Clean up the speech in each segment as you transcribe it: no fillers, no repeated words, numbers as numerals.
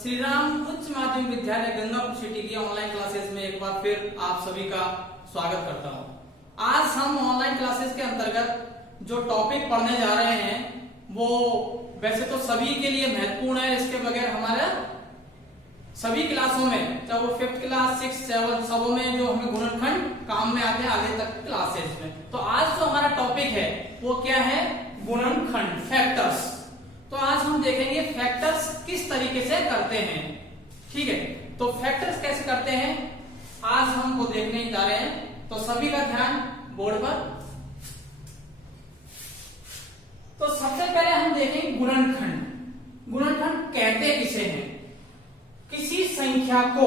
श्री राम उच्च माध्यमिक विद्यालय गंगापुर सिटी की ऑनलाइन क्लासेस में एक बार फिर आप सभी का स्वागत करता हूं। आज हम ऑनलाइन क्लासेस के अंतर्गत जो टॉपिक पढ़ने जा रहे हैं वो वैसे तो सभी के लिए महत्वपूर्ण है। इसके बगैर हमारा सभी क्लासों में, चाहे वो 5th क्लास 6th 7th सबों में जो हमें गुणनखंड काम में आते हैं आगे तक क्लासेस में। तो आज जो हमारा टॉपिक है वो क्या है? गुणनखंड, फैक्टर्स। तो आज हम देखेंगे फैक्टर्स किस तरीके से करते हैं। ठीक है, तो फैक्टर्स कैसे करते हैं आज हमको देखने जा रहे हैं। तो सभी का ध्यान बोर्ड पर। तो सबसे पहले हम देखेंगे गुणनखंड। गुणनखंड कहते किसे हैं? किसी संख्या को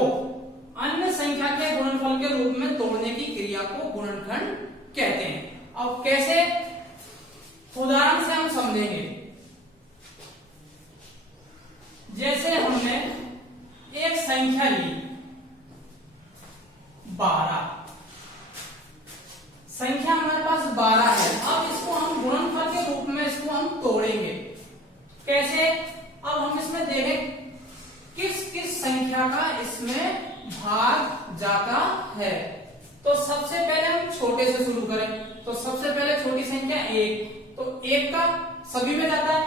अन्य संख्या के गुणनफल के रूप में तोड़ने की क्रिया को गुणनखंड कहते हैं। अब कैसे? उदाहरण से हम समझेंगे। जैसे हमने एक संख्या ली 12, संख्या हमारे पास 12 है। अब इसको हम गुणनफल के रूप में इसको हम तोड़ेंगे। कैसे? अब हम इसमें देखें किस किस संख्या का इसमें भाग जाता है। तो सबसे पहले हम छोटे से शुरू करें। तो सबसे पहले छोटी संख्या 1, तो 1 का सभी में जाता है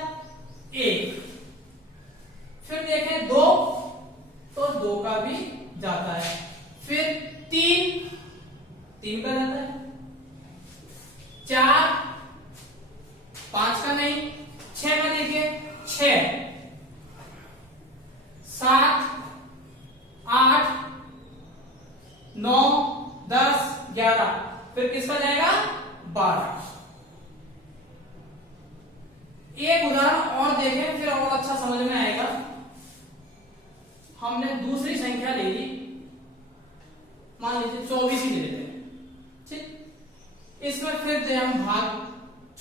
1। फिर देखें 2, तो 2 का भी जाता है। फिर 3 का जाता है। 4, 5 का नहीं। 6 में देखिए 6, 7, 8, 9, 10, 11। फिर किसका जाएगा? 12। एक उदाहरण और देखें फिर और अच्छा समझ में आएगा। हमने दूसरी संख्या ले ली, मान लीजिए 24 ही ले लेते हैं। ठीक, इसमें फिर से हम भाग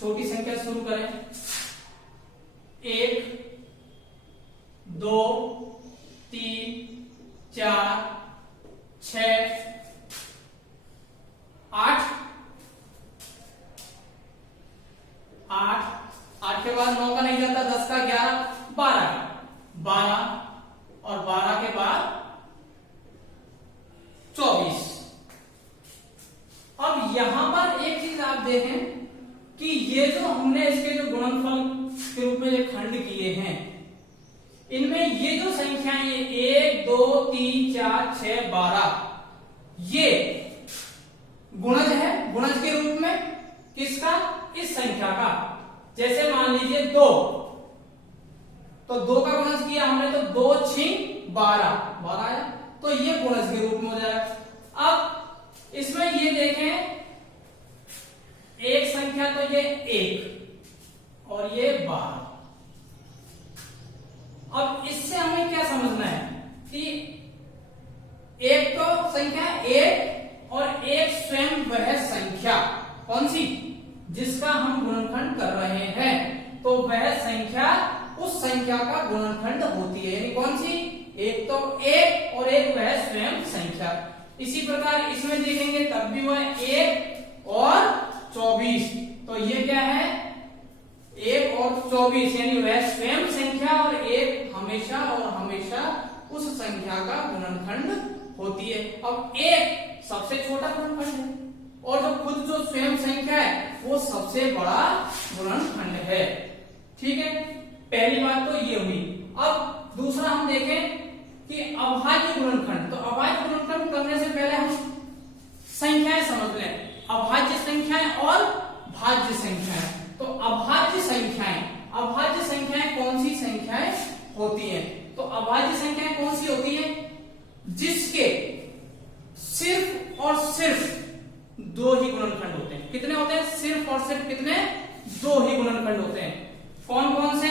छोटी संख्या शुरू करें। 1, 2, 3, 4, 6, 8 के बाद 9 का नहीं जाता, 10 का, 11, 12 और 12 के बाद 24। अब यहां पर एक चीज आप देखें कि ये जो हमने इसके जो गुणनफल के रूप में जो खंड किए हैं इनमें ये जो संख्याएं 1, 2, 3, 4, 6, 12 ये गुणज है। गुणज के रूप में किसका? इस संख्या का। जैसे मान लीजिए 2, तो 2 का गुणज किया हमने तो 2 6 12 आया, तो ये गुणज के रूप में हो जाएगा। अब इसमें ये देखें एक संख्या तो ये 1 और ये 12। अब इससे हमें क्या समझना है कि एक तो संख्या 1 और एक स्वयं वह संख्या कौन सी जिसका हम गुणनखंड कर रहे हैं, तो वह संख्या उस संख्या का गुणनखंड होती है। यानी कौन सी? एक तो 1 और एक वह स्वयं संख्या। इसी प्रकार इसमें देखेंगे तब भी वह 1 और 24, तो ये क्या है? 1 और 24 यानी वह स्वयं संख्या और एक हमेशा और हमेशा उस संख्या का गुणनखंड होती है। अब 1 सबसे छोटा गुणनखंड है और जो खुद जो स्वयं संख्या है वो सबसे बड़ा गुणनखंड है। ठीक है, पहली बात तो ये हुई। अब दूसरा हम देखें कि अभाज्य गुणनखंड। तो अभाज्य गुणनखंड करने से पहले हम संख्याएं समझ लें, अभाज्य संख्याएं और भाज्य संख्याएं। तो अभाज्य संख्याएं कौन सी संख्याएं होती हैं? तो अभाज्य संख्याएं कौन सी होती हैं? जिसके सिर्फ और सिर्फ 2 ही गुणनखंड होते हैं। कितने होते हैं? सिर्फ और सिर्फ कितने? 2 ही गुणनखंड होते हैं। कौन कौन से?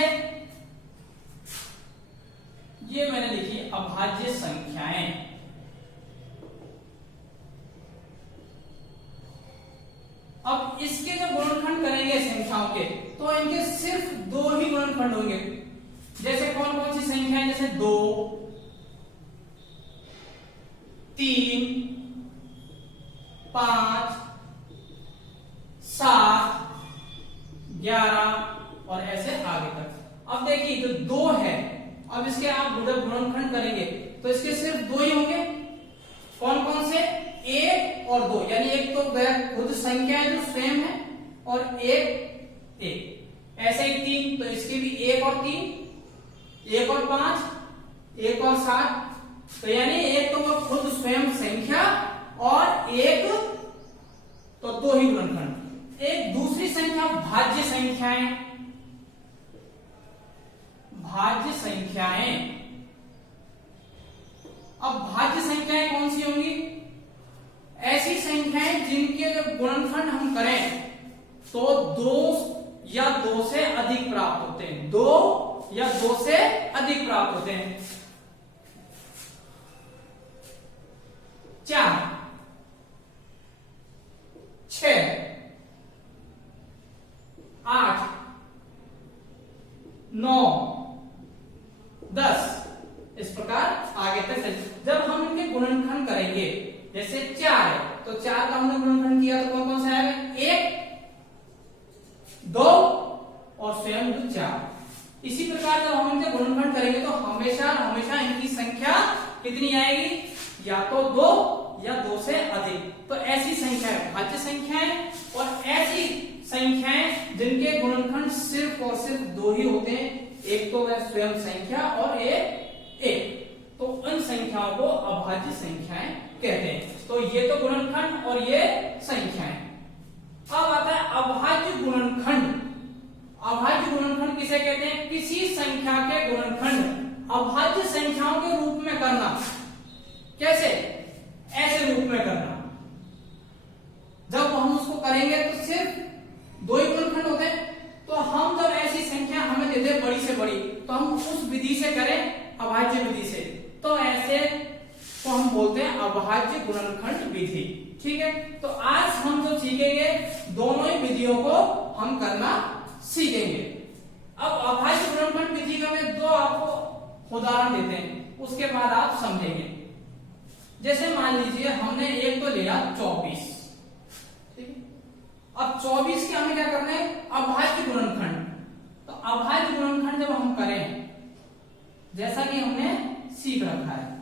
ये मैंने लिखी अभाज्य संख्याएं। अब इसके जो गुणनखंड करेंगे संख्याओं के, तो इनके सिर्फ 2 ही गुणनखंड होंगे। जैसे कौन कौन सी संख्याएं? जैसे 2, 3, 5, 7, 11 और ऐसे आगे तक। अब देखिए जो 2 है, अब इसके आप जब गुणनखंड करेंगे तो इसके सिर्फ दो ही होंगे। कौन कौन से? एक और दो, यानी एक तो वह खुद संख्या है जो स्वयं है, और एक एक। ऐसे ही तीन, तो इसके भी एक और तीन, एक और पांच, एक और सात। तो यानी एक तो वह खुद स्वयं संख्या और एक तो दो ही गुणनखंड। एक दूसरी संख्या भाज्य संख्याएं। भाज्य संख्याएं, अब भाज्य संख्याएं कौन सी होंगी? ऐसी संख्याएं जिनके जब गुणनखंड हम करें तो दो या दो से अधिक प्राप्त होते हैं। दो या दो से अधिक प्राप्त होते हैं। 4, 6, 8, 9, 10, इस प्रकार आगे तक। जब हम इनके गुणनखंड करेंगे, जैसे 4 है तो 4 का हमने गुणनखंड किया तो कौन कौन सा आएगा? 1, 2 और स्वयं 4। इसी प्रकार जब हम इनके गुणनखंड करेंगे तो हमेशा हमेशा इनकी संख्या कितनी आएगी? या तो 2 या 2 से अधिक। तो ऐसी संख्याएं भाज्य संख्याएं, और ऐसी संख्याएं जिनके गुणनखंड सिर्फ और सिर्फ दो ही होते हैं, एक तो वह स्वयं संख्या और एक, तो उन संख्याओं को अभाज्य संख्याएं कहते हैं। तो ये तो गुणनखंड और ये संख्याएं। अब आता है अभाज्य गुणनखंड। अभाज्य गुणनखंड किसे कहते हैं? किसी संख्या के गुणनखंड अभाज्य संख्याओं के रूप में करना। कैसे? ऐसे रूप में करना। जब हम उसको करेंगे तो सिर्फ दो ही गुणनखंड होते हैं, तो हम जब ऐसी संख्या हमें दे दे बड़ी से बड़ी, तो हम उस विधि से करें, अभाज्य विधि से, तो ऐसे को हम बोलते हैं अभाज्य गुणनखंड विधि। ठीक है, तो आज हम जो सीखेंगे दोनों ही विधियों को हम करना सीखेंगे। अब अभाज्य गुणनखंड विधि का मैं दो आपको उदाहरण देते हैं, उसके बाद आप समझेंगे। जैसे मान लीजिए हमने एक तो लिया 24, ठीक है। अब 24 के हमें क्या करना है? अभाज्य गुणनखंड। तो अभाज्य गुणनखंड जब हम करें, जैसा कि हमने सीख रखा है,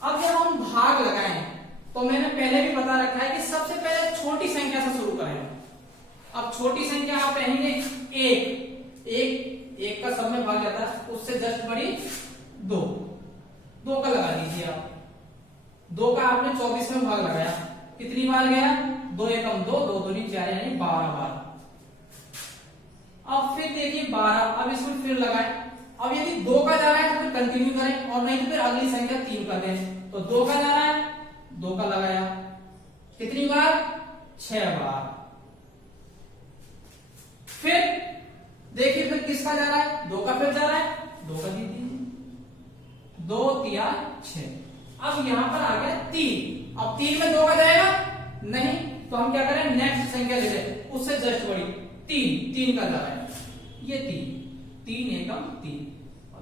अब जब हम भाग लगाएं तो मैंने पहले भी बता रखा है कि सबसे पहले छोटी संख्या से शुरू करें। अब छोटी संख्या आप कहेंगे एक का सब में भाग जाता है, उससे जस्ट बड़ी 2 का लगा दीजिए आप। 2 का आपने 24 में भाग लगाया, कितनी बार गया? 2 एकम 2, 2 दूनी 4, यानी 12 बार। अब फिर देखिए 12, अब इसमें फिर लगाए। अब यदि 2 का जा रहा है तो फिर कंटिन्यू करें, और नहीं तो फिर अगली संख्या 3 कर दें। तो 2 का जा रहा है, 2 का लगाया, कितनी बार? 6 बार। फिर देखिए फिर किसका जा रहा है? 2 का फिर जा रहा है, 2 का दे दीजिए, 2 3 6। अब यहां पर आ गया 3। अब 3 में 2 का जाएगा नहीं, तो हम क्या करें? नेक्स्ट संख्या ले लें, उससे जस्ट बड़ी 3 का जा रहा है, ये 3 एकम 3।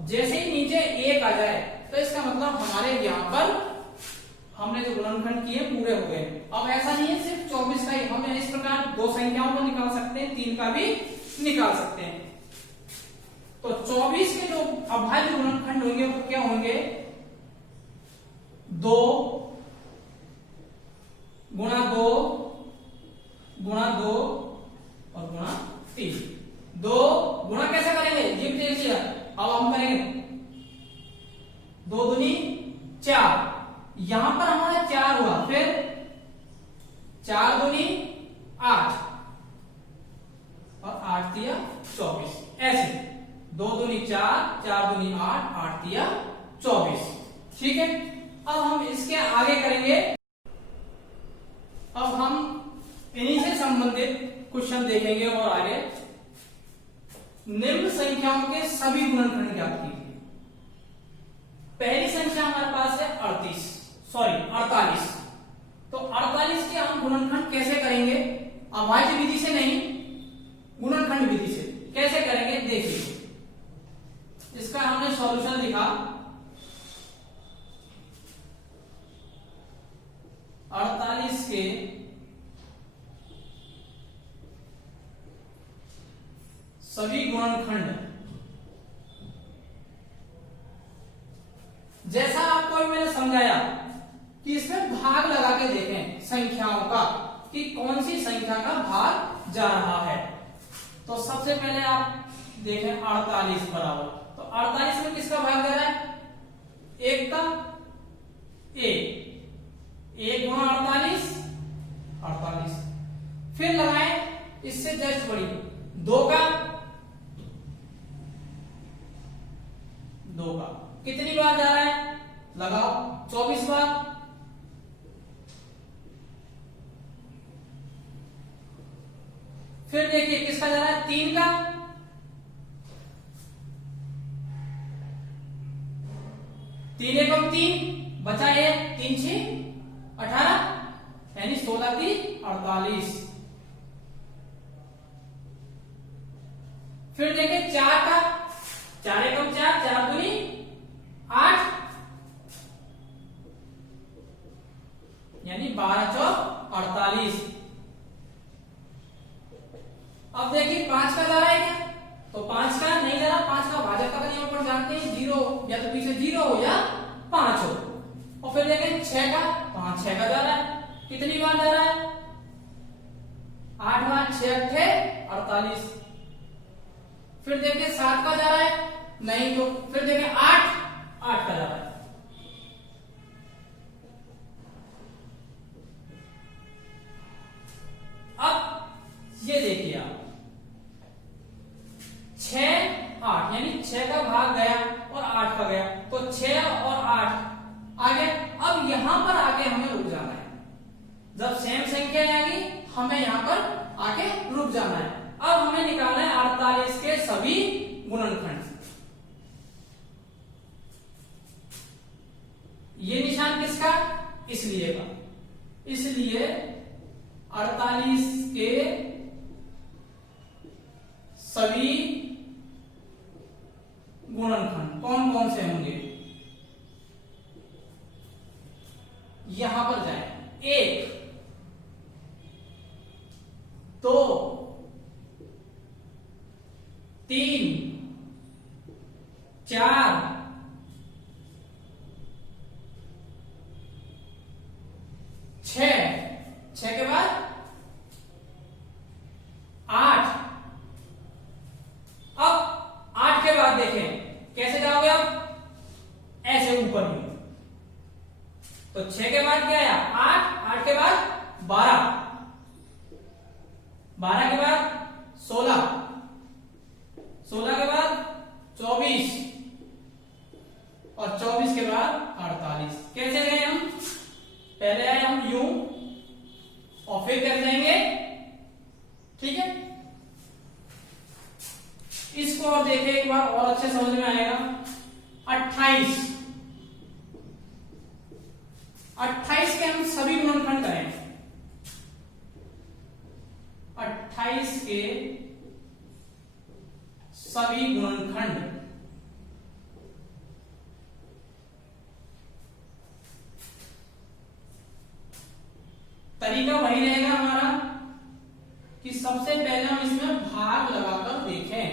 जैसे ही नीचे 1 आ जाए तो इसका मतलब हमारे यहाँ पर हमने जो गुणनखंड किए पूरे हो गए। अब ऐसा नहीं है सिर्फ 24 का ही, हम इस प्रकार दो संख्याओं को निकाल सकते हैं, 3 का भी निकाल सकते हैं। तो 24 के जो अभाज्य गुणनखंड होंगे वो क्या होंगे? 2 गुणा 2 गुणा 2 और गुणा 3। 2 गुणा कैसे करेंगे? ये भी देखिए, अब हम करेंगे 2 दूनी 4, यहां पर हमारा 4 हुआ, फिर 4 दूनी 8 और 8 तिया 24, ऐसे 2 दूनी 4, 4 दूनी 8, 8 तिया 24। ठीक है, अब हम इसके आगे करेंगे। अब हम इन्हीं से संबंधित क्वेश्चन देखेंगे और आगे निम्न संख्याओं के सभी गुणनखंड ज्ञात कीजिए। पहली संख्या हमारे पास है 48। तो 48 के हम गुणनखंड कैसे करेंगे? अभाज्य विधि से नहीं, गुणनखंड विधि से। कैसे करेंगे देखिए, इसका हमने सॉल्यूशन लिखा। 48 के सभी गुणनखंड कि कौन सी संख्या का भाग जा रहा है। तो सबसे पहले आप देखें 48 बराबर, तो 48 में किसका भाग जा रहा है? एक का, एक गुणा 48, फिर लगाए इससे जस्ट बड़ी 2 का, कितनी बार जा रहा है? लगाओ 24 बार। फिर देखिए किसका जा रहा है? 3 का, 3 एकम 3 बचा 1, 3 6 18 यानी 16 3 48। फिर देखिए 4 का, 4 एकम 4, 4 दूनी 8 यानी 12 चौक 48। अब देखिए 5 का जा रहा है क्या? तो 5 का नहीं जा रहा, 5 का भाजक का नियम पर जानते हैं 0, या तो पीछे 0 हो या 5 हो। और फिर देखें 6 का, 5 6 का जा रहा है, कितनी बार जा रहा है? 8 बार, 6 अट्ठे 48। फिर देखिए 7 का जा रहा है, नहीं तो फिर देखिए 8 का जा रहा है। अब ये देखिए आप 6 8 यानी 6 का भाग गया और 8 का गया, तो 6 और 8 आगे। अब यहां पर आके हमें रुक जाना है, जब सेम संख्या आएगी हमें यहां पर आके रुक जाना है। अब हमें निकालना है 48 के सभी गुणनखंड। ये निशान किसका? इसलिए का, इसलिए 48 के सभी गुणनखंड कौन कौन से होंगे? यहां पर जाए 1 2 3 4 6 के बाद 8। अब 8 के बाद देखें कैसे जाओगे आप? ऐसे ऊपर में, तो 6 के बाद क्या आया? 8 के बाद 12 के बाद 16 के बाद 24 और 24 के बाद 48। कैसे गए हम? पहले आए हम यूं और फिर कर देंगे, ठीक है। इसको और देखें एक बार और अच्छे समझ में आएगा। 28 के हम सभी गुणनखंड करें, 28 के सभी गुणनखंड तरीका वही रहेगा हमारा कि सबसे पहले हम इसमें भाग लगाकर देखें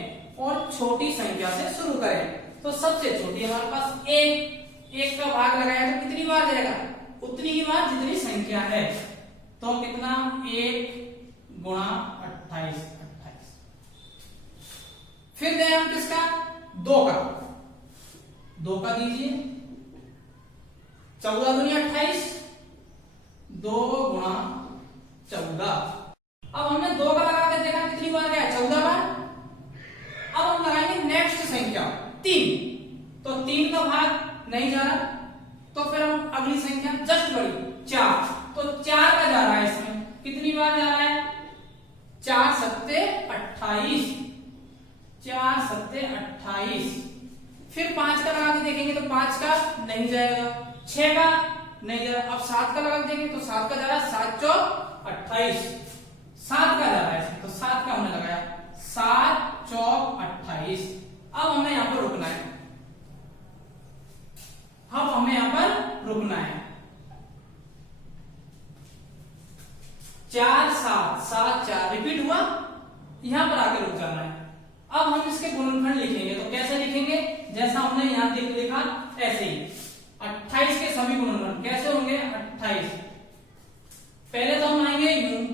और छोटी संख्या से शुरू करें। तो सबसे छोटी हमारे पास 1 का भाग लगाया तो कितनी बार जाएगा? उतनी ही बार जितनी संख्या है। तो कितना? 1 गुणा 28। फिर गए हम किसका? 2 का दीजिए 14 दूनी 28, 2 गुणा 14। अब हमने 2 का लगा कर देखा कितनी बार गया? 14 बार। अब हम लगाएंगे नेक्स्ट संख्या 3, तो 3 का भाग नहीं जा रहा, तो फिर हम अगली संख्या जस्ट बड़ी 4, तो 4 का जा रहा है। इसमें कितनी बार जा रहा है? 4 सत्ते 28, 4 सत्ते 28। फिर 5 का लगा के देखेंगे तो 5 का नहीं जाएगा, 6 का नहीं जा रहा। अब 7 का लगा के देखेंगे तो 7 का जा रहा है, 7 चौक 28, 7 का जा रहा है, तो 7 का हमने लगाया, 7 चौक 28। अब हमें यहां पर रुकना है, अब हमें यहां पर रुकना है। 4 7 7 4 रिपीट हुआ, यहां पर आके रुक जाना है। अब हम इसके गुणनखंड लिखेंगे, तो कैसे लिखेंगे? जैसा हमने यहां लिखा ऐसे ही। 28 के सभी गुणनखंड कैसे होंगे? 28 पहले तो हम आएंगे यूं,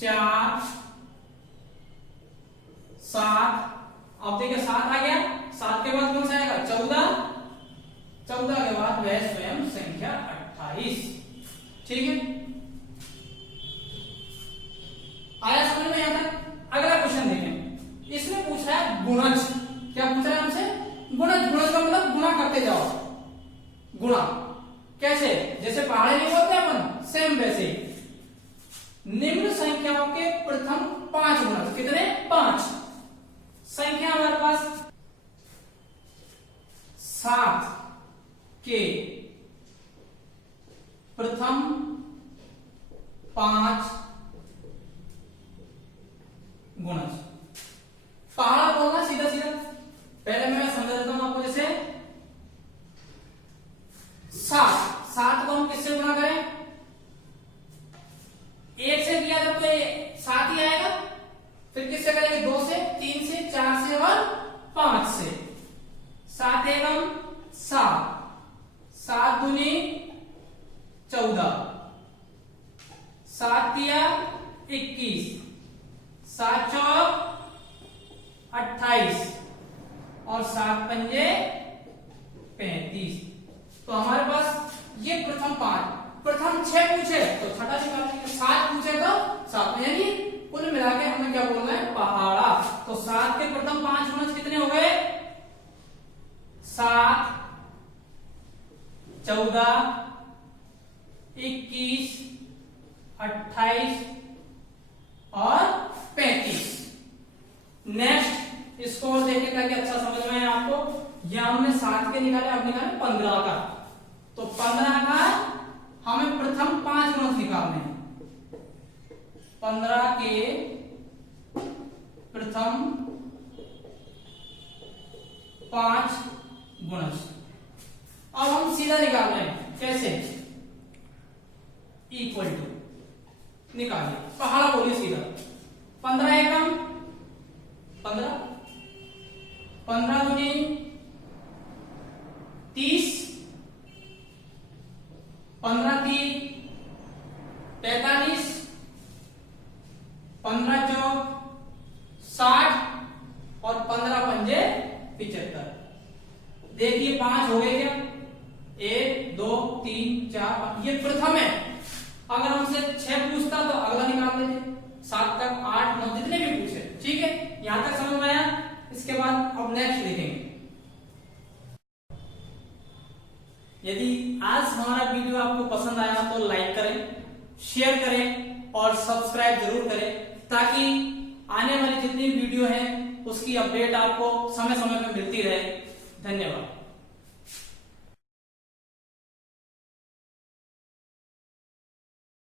4 7, अब देखिए 7 आ गया, 7 के बाद कौन सा आएगा 14, 14 के बाद वह स्वयं संख्या 28। ठीक है, आया समझ में यहां तक। अगला क्वेश्चन देखें, इसमें पूछा है गुणज। क्या पूछ रहा है हमसे? गुणज। गुणज का मतलब गुणा करते जाओ, गुणा कैसे, जैसे पहाड़े नहीं बोलते अपन, सेम वैसे। निम्न संख्याओं के प्रथम 5 गुणज, कितने? 5 संख्या हमारे पास 7 के प्रथम 5 गुणज। पहाड़ा बोलना सीधा सीधा, पहले मैं समझा देता हूं आपको। जैसे 7 को हम किससे गुणा करें? 1 से किया जब तो 7 ही आएगा, फिर किससे करेंगे? 2 से, 3 से, 4 से और 5 से। 7 एकम 7, 7 दूनी 14, 7 तिया 21, 7 चौक 28 और 7 पंजे 35। तो हमारे पास ये प्रथम 5, प्रथम 6 पूछे तो छठा निकालेंगे, 7 पूछे तो 7 में, यानी कुल मिला के हमें क्या बोलना है? पहाड़ा। तो 7 के प्रथम 5 गुणज कितने हो गए? 7, 14, 21, 28 और 35। नेक्स्ट इसको और देखें ताकि अच्छा समझ में आए आपको। यहां हमने 7 के निकाले, अब निकाले 15 का। तो 15 का हमें प्रथम 5 गुणज निकालने हैं। 15 के प्रथम 5 गुणज अब हम सीधा निकाल रहे हैं। कैसे? इक्वल टू निकालिए, पहाड़ा बोलिए सीधा। 15 एकम 15, 15 दूनी 30, 15 तीन 45, 15 चौक 60 और 15 पंजे 75। देखिए 5 हो गए क्या? 1 2 3 4 5, ये प्रथम है। अगर हमसे 6 पूछता तो अगला निकाल लेते, 7 तक 8 9 जितने भी पूछे। ठीक है, यहां तक समझ में आया। इसके बाद अब नेक्स्ट देखेंगे। यदि आज हमारा वीडियो आपको पसंद आया तो लाइक करें, शेयर करें और सब्सक्राइब जरूर करें, ताकि आने वाली जितनी वीडियो है उसकी अपडेट आपको समय समय पर मिलती रहे। धन्यवाद।